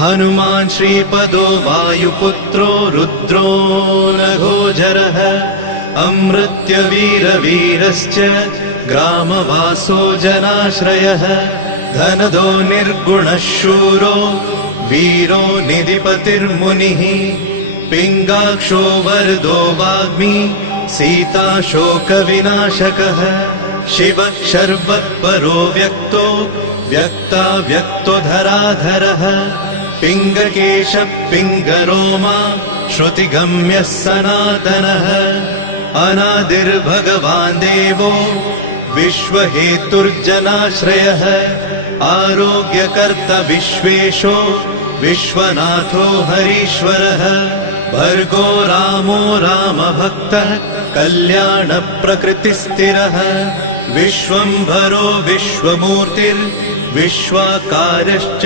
हनुमान् श्रीपदो वायुपुत्रो रुद्रो नघोजरः अमृत्यवीरवीरश्च ग्रामवासो जनाश्रयः धनदो निर्गुणः शूरो वीरो निधिपतिर्मुनिः पिङ्गाक्षो वरदो वाग्मी सीताशोकविनाशकः शिवः शर्वत्परो व्यक्तो व्यक्तो धराधरः पिङ्गकेशः पिङ्गरोमा श्रुतिगम्यः सनातनः अनादिर्भगवान् देवो विश्वहेतुर्जनाश्रयः आरोग्यकर्ता विश्वेशो विश्वनाथो हरीश्वरः भर्गो रामो रामभक्तः कल्याणप्रकृतिस्थिरः विश्वम्भरो विश्वमूर्तिर्विश्वाकारश्च